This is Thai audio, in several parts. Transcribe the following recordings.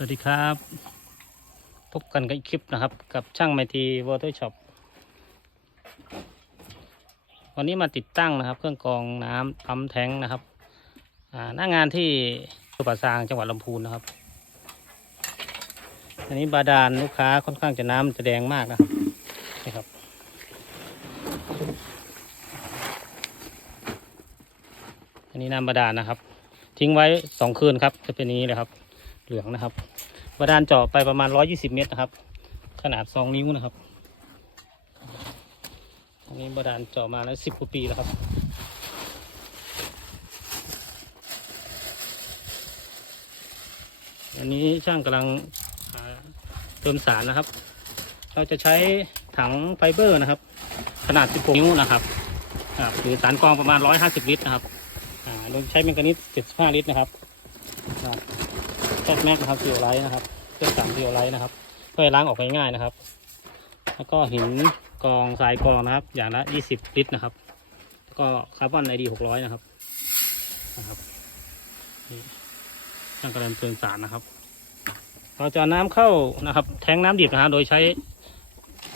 สวัสดีครับ พบกันกับอีกคลิปนะครับ กับช่างไมทีวอเตอร์ช็อปวันนี้มาติดตั้งนะครับ เครื่องกรองน้ำปั๊มแท้งนะครับหน้างานที่สุปราซางจังหวัดลำพูนนะครับ อันนี้บาดาลลูกค้าค่อนข้างจะน้ำจะแดงมากนะนี่ครับอันนี้น้ำบาดาลนะครับ ทิ้งไว้สองคืนครับจะเป็นนี้เลยครับ เหลืองนะครับบาดาลเจาะไปประมาณ 120 เมตรนะครับ ขนาด 2 นิ้วนะครับอันนี้บาดาลเจาะมาแล้ว 10กว่าปีแล้วครับอันนี้ช่างกำลังเติมสารนะครับ เราจะใช้ถังไฟเบอร์นะครับ ขนาด 16 นิ้วนะครับหรือสารกรองประมาณ 150 ลิตรนะครับอ่าโดยใช้เมกานิส75 ลิตรนะครับ แท็กแม็กนะครับเซียไลท์นะครับเครื่องสามเซียไลท์นะครับเพื่อล้างออกง่ายๆนะครับ แล้วก็หินกองทรายกองนะครับ อย่างละยี่สิบลิตรนะครับ แล้วก็คาร์บอนไอดีหกร้อยนะครับนะครับนี่ช่างกระด็นเตือนสารนะครับ เราจะน้ำเข้านะครับ แทงน้ำดิบนะฮะโดยใช้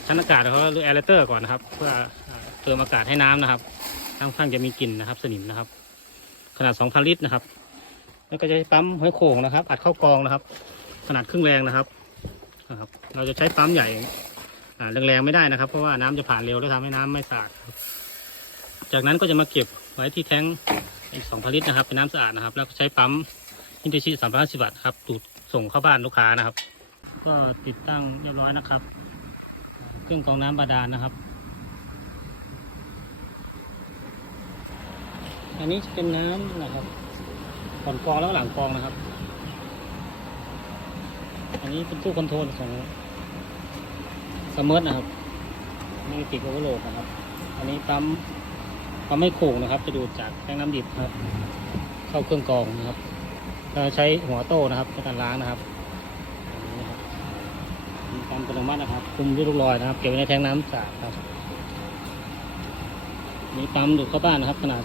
ชั้นอากาศเขาหรือแอร์เตอร์ก่อนนะครับ เพื่อเติมอากาศให้น้ำนะครับน้ำข้างจะมีกลิ่นนะครับ สนิมนะครับ ขนาด 2,000 ลิตรนะครับ แล้วก็จะใช้ปั๊มห้อยโข่งนะครับอัดเข้ากองนะครับ ขนาดครึ่งแรงนะครับนะครับ เราจะใช้ปั๊มใหญ่แรงๆไม่ได้นะครับ เพราะว่าน้ำจะผ่านเร็วแล้วทำให้น้ำไม่สะอาดจากนั้นก็จะมาเก็บไว้ที่แท้งอีกสองลิตรนะครับเป็นน้ำสะอาดนะครับ แล้วก็ใช้ปั๊มอินเตชิสามพันสิบบาทครับดูดส่งเข้าบ้านลูกค้านะครับ ก็ติดตั้งเรียบร้อยนะครับ เครื่องกรองน้ำบาดาลนะครับอันนี้จะเป็นน้ำนะครับ ก่อนกรองแล้วก็หลังกรองนะครับ อันนี้เป็นตู้คอนโทรลของสม r ร์นะครับนี่ติดโอเวอร์โหลดนะครับ อันนี้ปั๊มปั๊มไม่โค้งนะครับ จะดูดจากแท้งน้ำดิบครับ เข้าเครื่องกรองนะครับ เราใช้หัวโต้นะครับในการล้างนะครับอันนี้นะครับมีการอัตโนมัตินะครับ คุมด้วยลูกลอยนะครับ เก็บไว้ในแทงน้ำสะอาดครับนี่ปั๊มดูดเข้าบ้านนะครับ ขนาด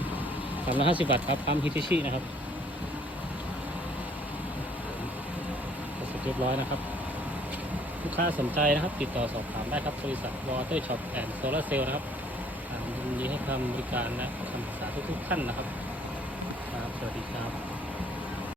350วัตต์ครับปั๊มฮิตชินะครับ เส เรียบร้อยนะครับ ลูกค้าสนใจนะครับ ติดต่อสอบถามได้ครับบริษัท Water Shop and Solar Cell นะครับยินดีให้คำบริการและคำปรึกษาทุกๆท่านนะครับครับ สวัสดีครับ